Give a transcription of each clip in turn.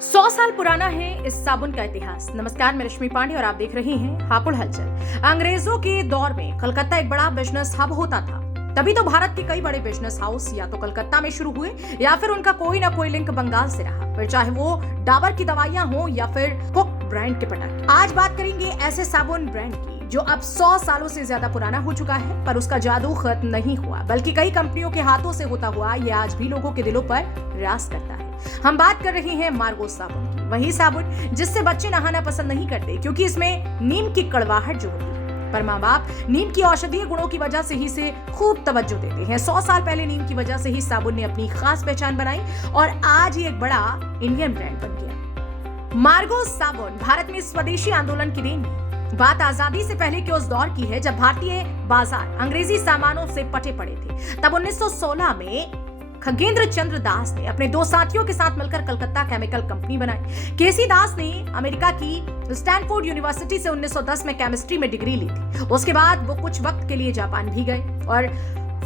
100 साल पुराना है इस साबुन का इतिहास। नमस्कार, मैं रश्मि पांडे और आप देख रहे हैं हापुड़ हलचल। अंग्रेजों के दौर में कलकत्ता एक बड़ा बिजनेस हब होता था। तभी तो भारत के कई बड़े बिजनेस हाउस या तो कलकत्ता में शुरू हुए या फिर उनका कोई ना कोई लिंक बंगाल से रहा, फिर चाहे वो डाबर की दवाइयां हो या फिर कुक ब्रांड के पटाखे। आज बात करेंगे ऐसे साबुन ब्रांड की जो अब 100 सालों से ज्यादा पुराना हो चुका है, पर उसका जादू खत्म नहीं हुआ, बल्कि कई कंपनियों के हाथों से होता हुआ ये आज भी लोगों के दिलों पर राज करता है। हम बात कर रहे हैं मार्गो साबुन की, वही साबुन जिससे बच्चे नहाना पसंद नहीं करते क्योंकि इसमें नीम की कड़वाहट जो होती है, पर माँ बाप नीम की औषधीय गुणों की वजह से ही इसे खूब तवज्जो देते हैं। 100 साल पहले नीम की वजह से ही साबुन ने अपनी खास पहचान बनाई और आज ये एक बड़ा इंडियन ब्रांड बन गया। मार्गो साबुन भारत में स्वदेशी आंदोलन की देन है। बात आजादी से पहले के उस दौर की है जब भारतीय बाजार अंग्रेजी सामानों से पटे पड़े थे। तब 1916 में खगेंद्र चंद्र दास ने अपने दो साथियों के साथ मिलकर कलकत्ता केमिकल कंपनी बनाई। केसी दास ने अमेरिका की स्टैनफोर्ड यूनिवर्सिटी से 1910 में केमिस्ट्री में डिग्री ली थी। उसके बाद वो कुछ वक्त के लिए जापान भी गए और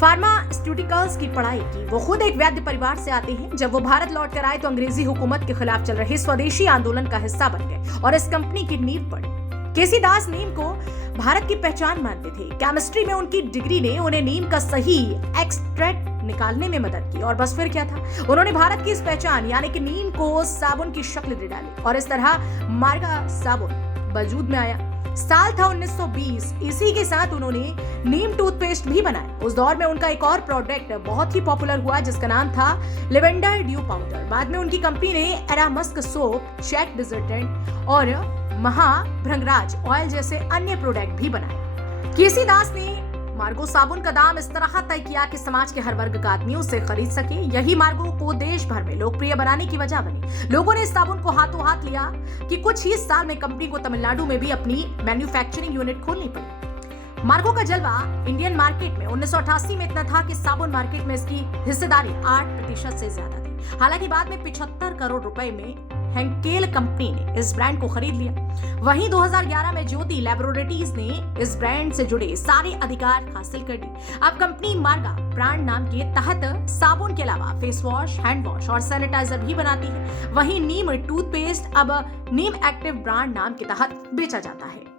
फार्मास्यूटिकल्स की पढ़ाई की। वो खुद एक वैद्य परिवार से आते हैं। जब वो भारत लौट कर आए तो अंग्रेजी हुकूमत के खिलाफ चल रहे स्वदेशी आंदोलन का हिस्सा बन गए और इस कंपनी की नींव पड़ी। केसी दास नीम को भारत की पहचान मानते थे। केमिस्ट्री में उनकी डिग्री ने उन्हें नीम का सही एक्सट्रैक्ट निकालने में मदद की और बस फिर क्या था, उन्होंने भारत की इस पहचान यानी कि नीम को साबुन की शक्ल दे डाली और इस तरह मार्गा साबुन वजूद में आया। साल था 1920। इसी के साथ उन्होंने नीम टूथपेस्ट भी बनाया। उस दौर में उनका एक और प्रोडक्ट बहुत ही पॉपुलर हुआ जिसका नाम था लेवेंडर ड्यू पाउडर। बाद में उनकी कंपनी ने एरामस्क सोप, चैक डिटर्जेंट और महाभृंगराज ऑयल जैसे अन्य प्रोडक्ट भी बनाए। केसी दास ने मार्गो साबुन का दाम इस तरह तय किया कि समाज के हर वर्ग का आदमी उसे खरीद सके। यही मार्गो को देश भर में लोकप्रिय बनाने की वजह बनी। लोगों ने इस साबुन को हाथों हाथ लिया कि कुछ ही साल में कंपनी को तमिलनाडु में भी अपनी मैन्युफैक्चरिंग यूनिट खोलनी पड़ी। मार्गो का जलवा इंडियन मार्केट में 1988 में इतना था कि साबुन मार्केट में इसकी हिस्सेदारी 8% से ज्यादा थी। हालांकि बाद में 75 करोड़ रुपए में हेंकेल कंपनी ने इस ब्रांड को खरीद लिया। वहीं 2011 में ज्योति लैबोरेटरीज ने इस ब्रांड से जुड़े सारे अधिकार हासिल कर लिए। अब कंपनी मार्गा ब्रांड नाम के तहत साबुन के अलावा फेस वॉश, हैंड वॉश और सैनिटाइजर भी बनाती है। वहीं नीम टूथपेस्ट अब नीम एक्टिव ब्रांड नाम के तहत बेचा जाता है।